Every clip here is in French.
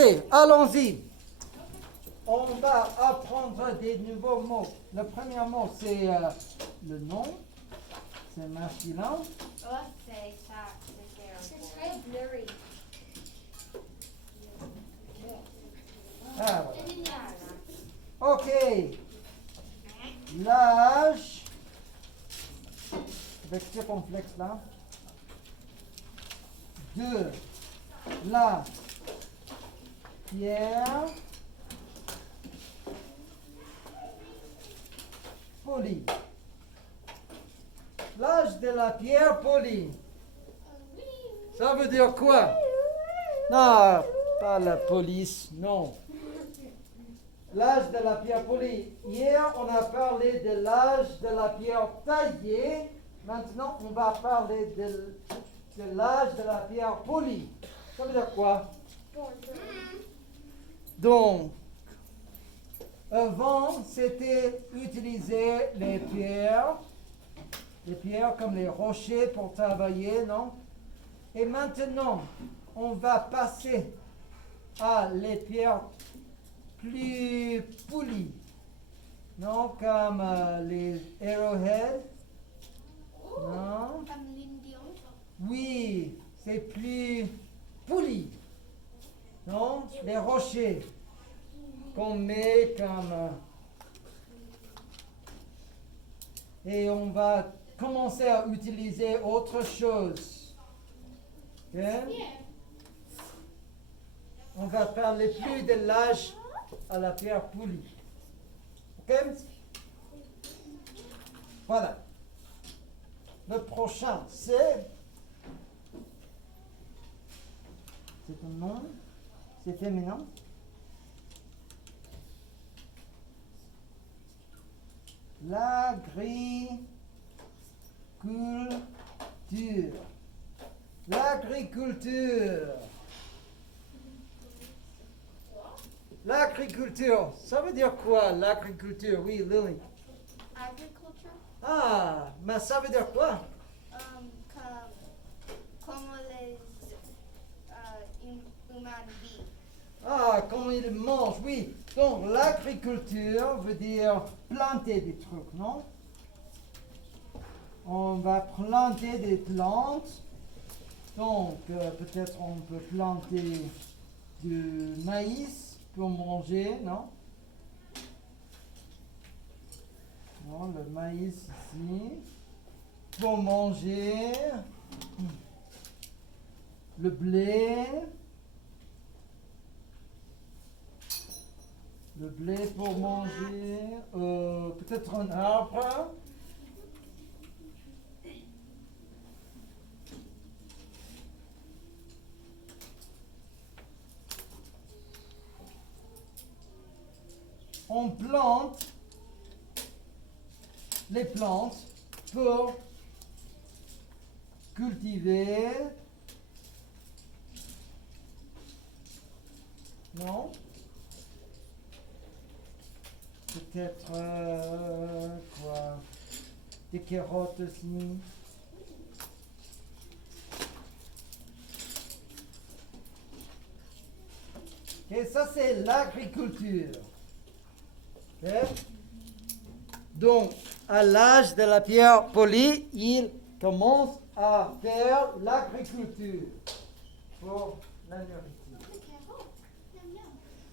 Ok, allons-y. On va apprendre des nouveaux mots. Le premier mot, c'est le nom. C'est masculin. Oh, c'est ça. C'est très blurry. Ah, voilà. Ok. L'âge. Avec ce complexe-là. De la pierre polie. L'âge de la pierre polie. Ça veut dire quoi? Non, pas la police, non. L'âge de la pierre polie. Hier, on a parlé de l'âge de la pierre taillée. Maintenant, on va parler de l'âge de la pierre polie. Ça veut dire quoi? Donc, avant, c'était utiliser les pierres comme les rochers pour travailler, non? Et maintenant, on va passer à les pierres plus polies, non? Comme les arrowheads, non? Comme l'indian. Oui, c'est plus poli, non? Les rochers qu'on met comme... et on va commencer à utiliser autre chose. Ok? On va parler plus de l'âge à la pierre polie. Ok? Voilà. Le prochain, c'est un nom, c'est féminin. L'agriculture. L'agriculture. L'agriculture. Ça veut dire quoi, l'agriculture? Oui, Lily. Agriculture. Ah, mais ça veut dire quoi? Comme les humains vivent. Ah, comment ils mangent, oui. Donc, l'agriculture veut dire planter des trucs, non? On va planter des plantes. Donc, peut-être on peut planter du maïs pour manger, non? Non, le maïs ici. Pour manger. Le blé. Le blé pour manger. Peut-être un arbre. On plante les plantes pour cultiver. Non? Peut-être quoi? Des carottes aussi. Et ça, c'est l'agriculture. Ok? Donc, à l'âge de la pierre polie, il commence à faire l'agriculture pour la nourriture.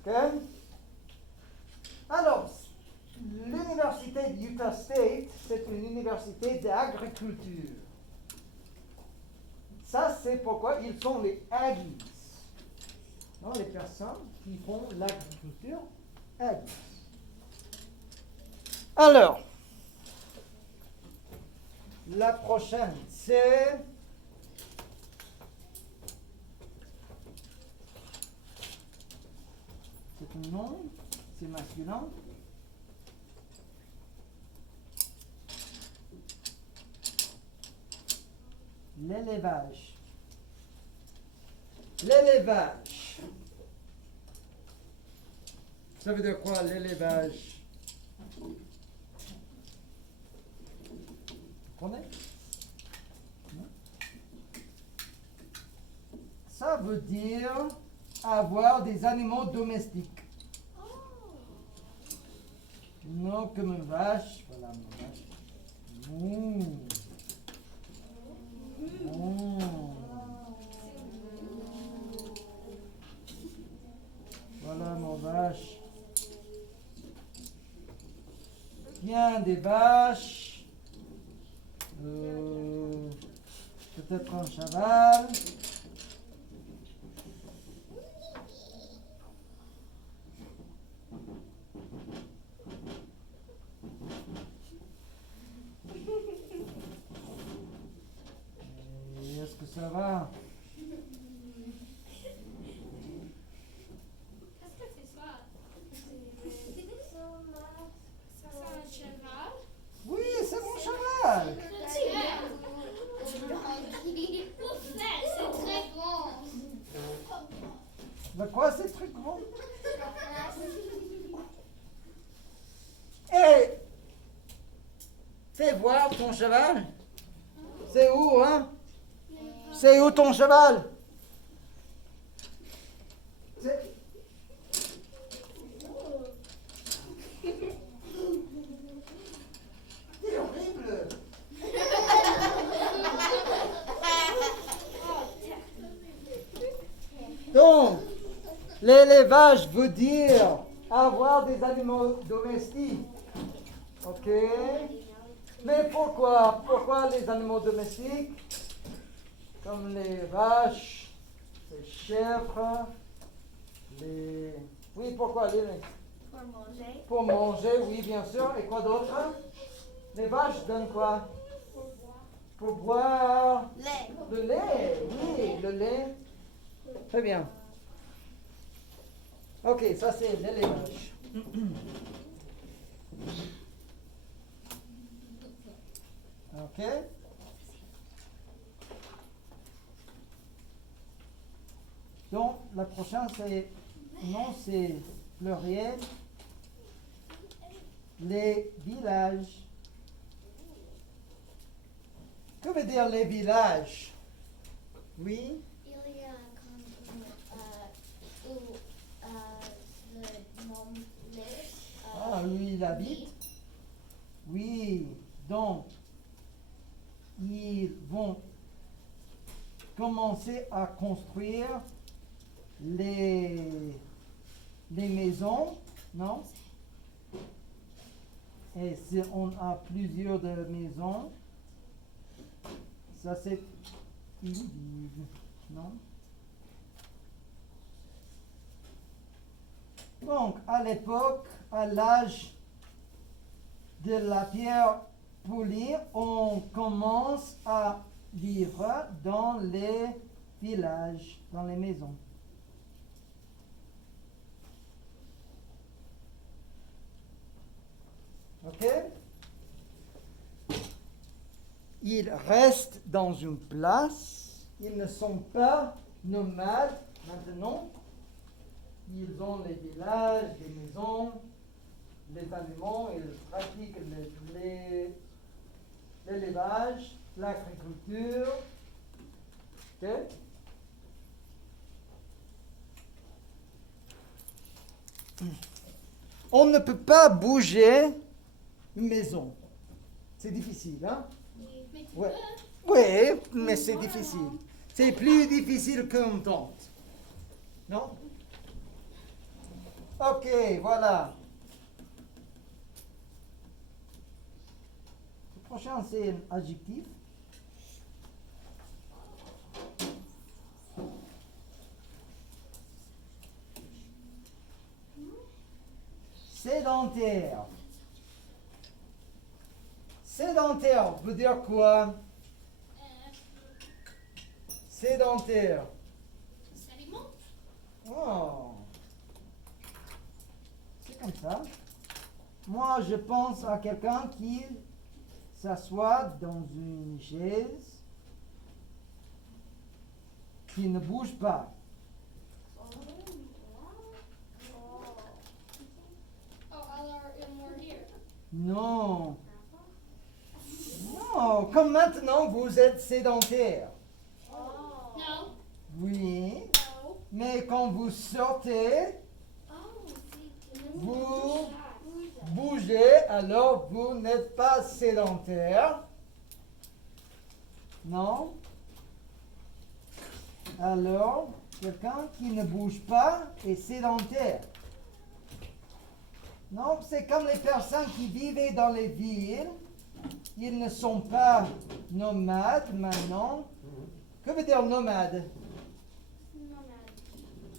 Ok? Alors, l'université d'Utah State, c'est une université d'agriculture. Ça, c'est pourquoi ils sont les Aggies. Non, les personnes qui font l'agriculture, Aggies. Alors, la prochaine, c'est un nom, c'est masculin. L'élevage. L'élevage. Ça veut dire quoi, l'élevage? Vous connaissez? Non? Ça veut dire avoir des animaux domestiques. Non, comme une vache. Voilà, une vache. Mouh. Mouh. Voilà mon vache. Bien des vaches. Peut-être un cheval. Et est-ce que ça va? Qu'est-ce que c'est ça? C'est un cheval? Oui, c'est mon cheval. C'est très grand. De quoi c'est très grand? Hé! Fais voir ton cheval. C'est où, hein? C'est où ton cheval? C'est... C'est horrible. Donc, l'élevage veut dire avoir des animaux domestiques. Ok? Mais pourquoi? Pourquoi les animaux domestiques? Comme les vaches, les chèvres, les... Oui, pourquoi? Pour manger. Pour manger, oui, bien sûr. Et quoi d'autre? Les vaches donnent quoi? Pour boire. Lait. Le lait, oui, le lait. Très bien. Ok, ça c'est l'élevage. Ok. Donc, la prochaine c'est, non, c'est pluriel. Les villages. Que veut dire les villages? Oui. Il y a comme où le nom Ah, oui, il habite. Oui, donc, ils vont commencer à construire les maisons, non? Et si on a plusieurs de maisons, ça c'est ils vivent, non? Donc, à l'époque, à l'âge de la pierre polie, on commence à vivre dans les villages, dans les maisons. Ok? Ils restent dans une place, ils ne sont pas nomades maintenant. Ils ont les villages, les maisons, les animaux, ils pratiquent l'élevage, l'agriculture. Ok? On ne peut pas bouger une maison. C'est difficile, hein? Mais tu Ouais. peux. Oui, mais c'est difficile. C'est plus difficile qu'une tente. Non? Ok, voilà. Le prochain, c'est un adjectif. Sédentaire. Sédentaire veut dire quoi? Sédentaire. S'alimente. Oh. C'est comme ça. Moi, je pense à quelqu'un qui s'assoit dans une chaise, qui ne bouge pas. Oh, alors, we're here. Non. Non, comme maintenant vous êtes sédentaire. No. Oui. No. mais quand vous sortez, Oh, c'est vous bougez, alors vous n'êtes pas sédentaire. Non? Alors, quelqu'un qui ne bouge pas est sédentaire. Non, c'est comme les personnes qui vivaient dans les villes. Ils ne sont pas nomades maintenant. Que veut dire nomade?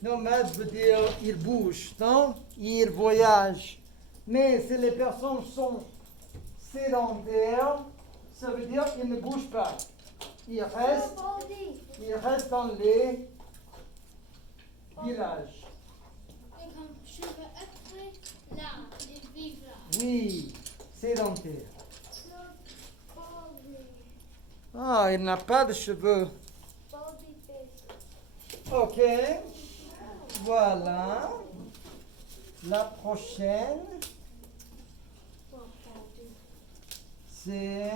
Nomade veut dire ils bougent, non? Ils voyagent. Mais si les personnes sont sédentaires, ça veut dire qu'ils ne bougent pas. Ils restent dans les villages. Et comme je veux être là et vivre là. Oui, sédentaire. Ah, il n'a pas de cheveux. Ok. Voilà. La prochaine, c'est...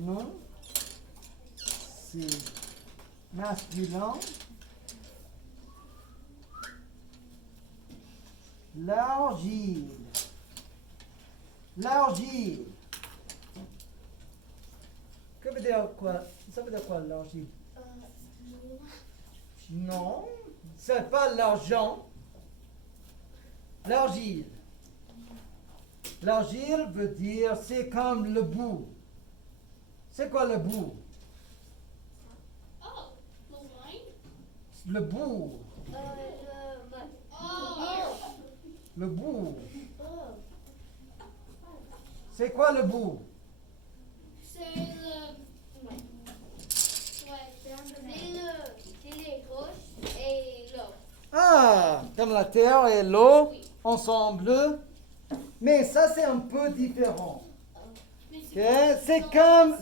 Non. C'est masculin. L'argile. L'argile. Que veut dire quoi? Ça veut dire quoi l'argile? Non, c'est pas l'argent. L'argile. L'argile veut dire c'est comme le boue. C'est quoi le boue? Oh, the wine? Le boue. Oh, Le boue. C'est quoi le boue? c'est le. Ouais. C'est les roches et l'eau. Ah, comme la terre et l'eau Oui. ensemble. Mais ça c'est un peu différent. Mais Ok? c'est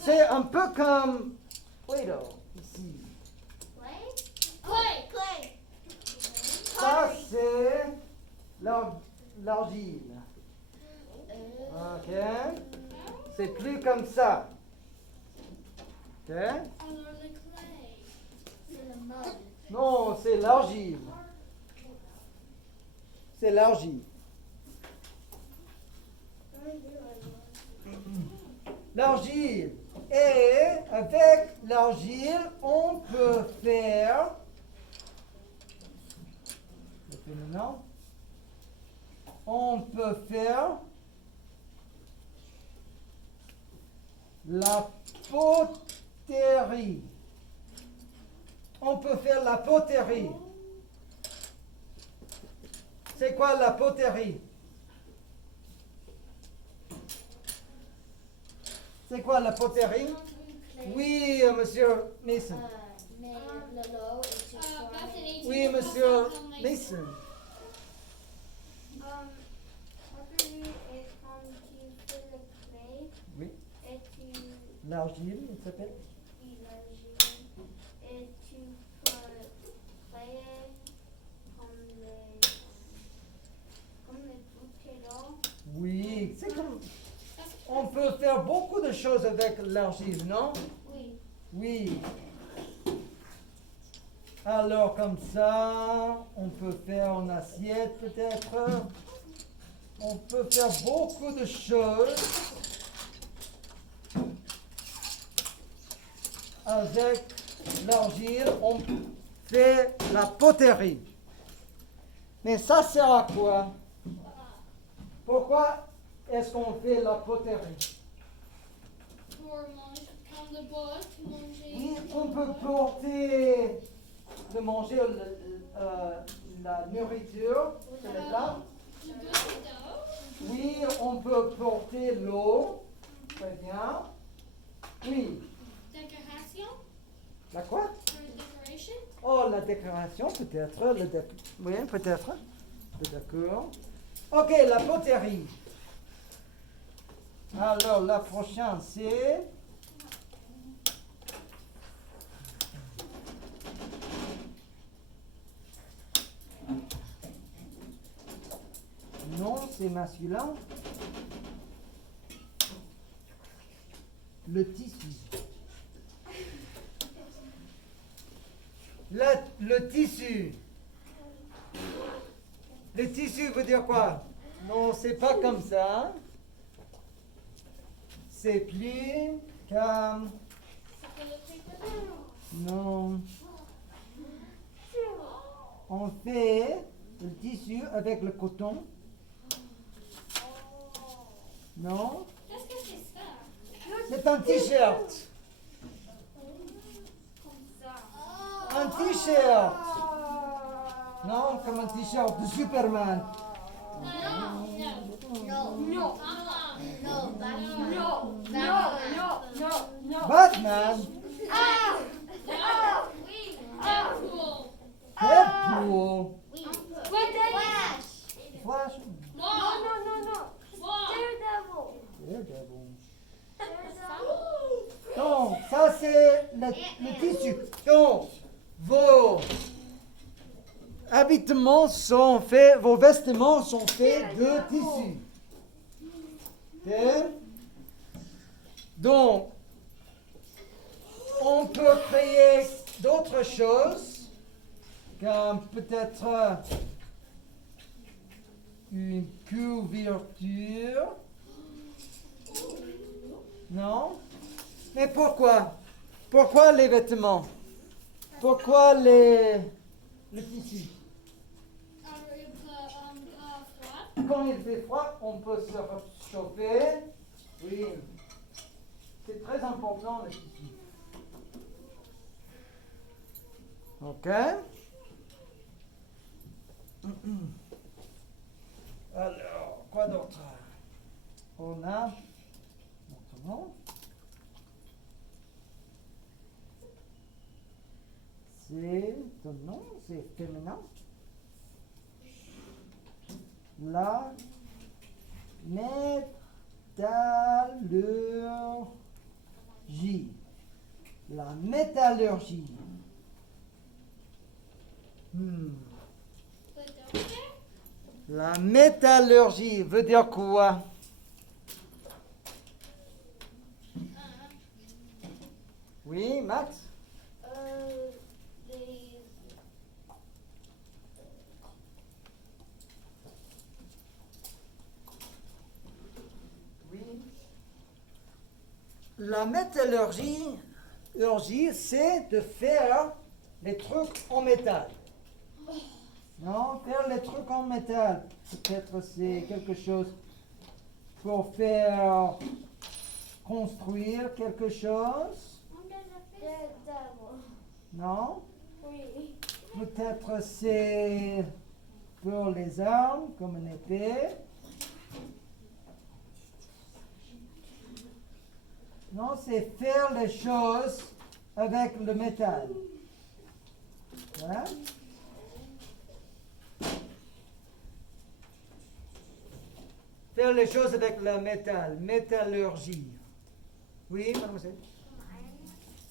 C'est un peu comme Play-Doh ici. Clay. Ça c'est l'argile. Ok? C'est plus comme ça. Ok? Alors le clay. C'est le mode. Non, c'est l'argile. C'est l'argile. L'argile. Et avec l'argile, on peut faire. Je fais maintenant. On peut faire la poterie. On peut faire la poterie. C'est quoi la poterie? C'est quoi la poterie? Oui, monsieur Mason. Mais le lot est sur Oui, monsieur Mason. Pottery est quand tu fais le clay Oui, et tu l'argile, il s'appelle. imagines et tu peux créer comme les bouteilles d'eau. Oui, c'est comme. On peut faire beaucoup de choses avec l'argile, non? Oui. Oui. Alors comme ça, on peut faire une assiette peut-être. On peut faire beaucoup de choses avec l'argile. On fait la poterie. Mais ça sert à quoi? Pourquoi est-ce qu'on fait la poterie? Pour manger, comme le bois, manger. Oui, on peut porter de manger la nourriture, c'est le plat. Le bouteille d'eau. Oui, on peut porter l'eau. Très bien. Oui. Décoration. La quoi? For decoration. Oh, la décoration, peut-être. Oui, peut-être. D'accord. Ok, la poterie. Alors, la prochaine, c'est... Non, c'est masculin. Le tissu. Le tissu. Le tissu veut dire quoi? Non, c'est pas comme ça. C'est plus comme... Non. On fait le tissu avec le coton. Non. Qu'est-ce que c'est ça? C'est un t-shirt. Comme ça. Un t-shirt. Non, comme un t-shirt de Superman. Batman. Deadpool. Flash. Daredevil. Donc, ça c'est le tissu. Donc, vos habitements sont faits, vos vêtements sont faits de tissu. Ok? Donc, on peut créer d'autres choses, comme peut-être une couverture. Non? Mais pourquoi? Pourquoi les vêtements? Pourquoi le tissu? Quand il fait froid, on peut se réchauffer. Oui. C'est très important le tissu. Ok? Alors, quoi d'autre? On a notre nom. C'est ton nom, c'est féminin. La métallurgie. La métallurgie. La métallurgie veut dire quoi? Oui, Max? Oui. La métallurgie, c'est de faire les trucs en métal. Non, faire les trucs en métal. Peut-être c'est quelque chose pour faire construire quelque chose. Non? Oui. Peut-être c'est pour les armes, comme une épée. Non, c'est faire les choses avec le métal. Voilà. Faire les choses avec le métal, métallurgie. Oui, mademoiselle?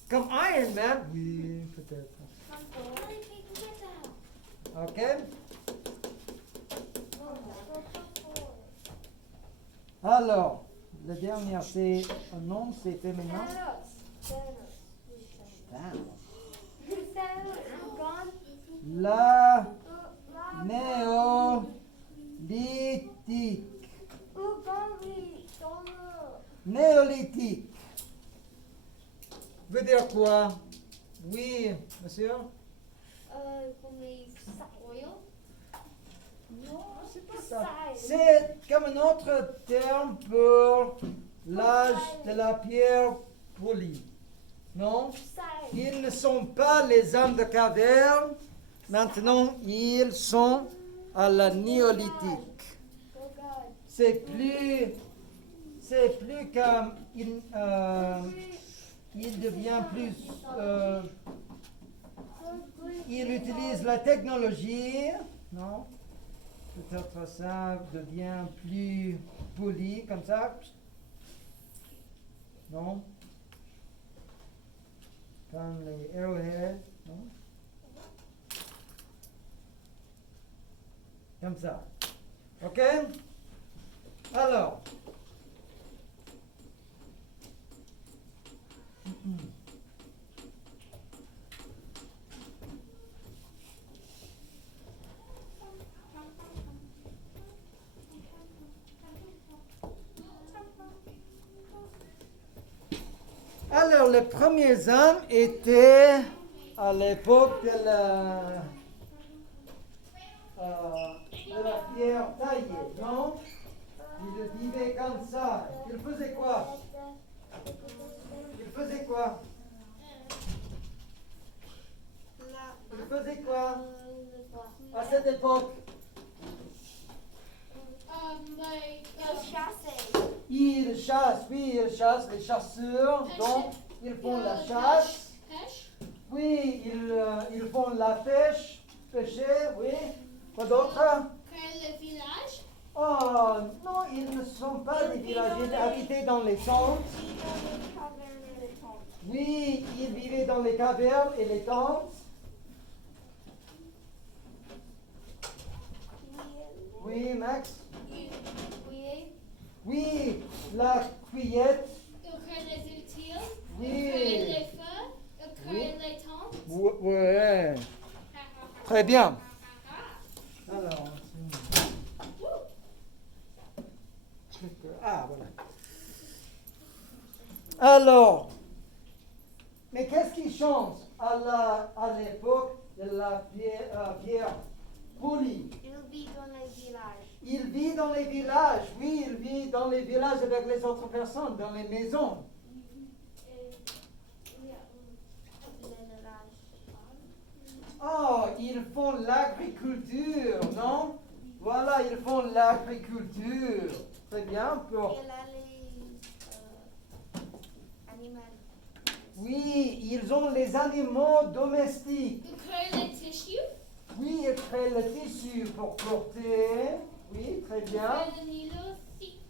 Comme Iron Man? Oui, peut-être. Ok? Alors, le dernier, c'est un nom, c'est féminin. La néolithique. Néolithique. Veut dire quoi? Oui, monsieur? Comme les royaux. Non, c'est pas ça. C'est comme un autre terme pour l'âge de la pierre polie. Non? Ils ne sont pas les hommes de caverne. Maintenant, ils sont à la néolithique. C'est plus comme il devient plus. Il utilise la technologie, non? Peut-être ça devient plus poli comme ça. Non? Comme les arrowheads, non? Comme ça. Ok? Alors. les premiers hommes étaient à l'époque de la pierre taillée, non? Ils vivaient comme ça. Ils faisaient quoi? Ils faisaient quoi? Ils faisaient quoi à cette époque? Ils chassent, oui, ils chassent, les chasseurs, donc ils font la chasse. Pêche. Oui, ils font la pêche, pêcher, oui. Quoi d'autre? Créer le village. Oh, non, ils ne sont pas des villages, ils habitaient dans les tentes. Oui, ils vivaient dans les cavernes et les tentes. Oui, Max? Oui, la cueillette. Ils créent les outils. Oui. Ils créent les feux. Ils créent les tentes. Ouais. Très bien. Alors, voilà. Alors, mais qu'est-ce qui change à l'époque de la pierre polie? Il vit dans les villages. Il vit dans les villages, oui, il vit dans les villages avec les autres personnes, dans les maisons. Oh, ils font l'agriculture, non? Voilà, ils font l'agriculture. Très bien. Il a les animaux. Oui, ils ont les animaux domestiques. Ils créent les tissus. Oui, ils créent le tissu pour porter. Oui, très Ils bien. créent le néolithique.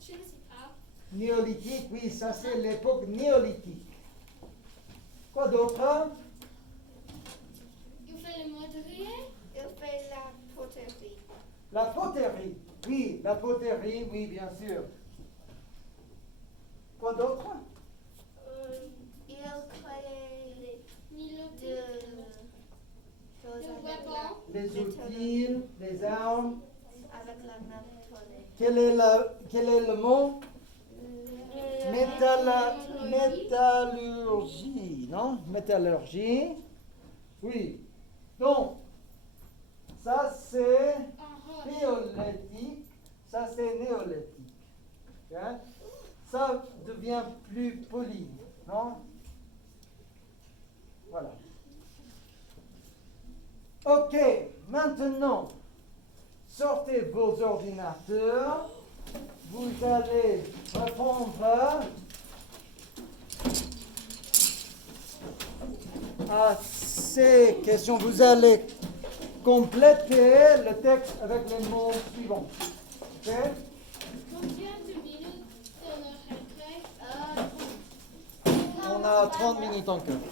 Je ne sais pas. Néolithique, oui, ça c'est l'époque néolithique. Quoi d'autre? Ils font le mobilier. Il fait la poterie. La poterie. Oui, la poterie, oui, bien sûr. Quoi d'autre? Il crée des Néolithique. choses Le avec weapon. Les outils, les armes. avec la méthode. Quel est le mot? Métallurgie, non? Métallurgie. Oui. Donc, ça c'est néolithique, ça c'est néolithique. Hein? Ça devient plus poli, non? Voilà. Ok, maintenant, sortez vos ordinateurs. Vous allez répondre à ces questions. Vous allez compléter le texte avec les mots suivants. Ok? Combien de minutes de le récré? On a 30 minutes encore.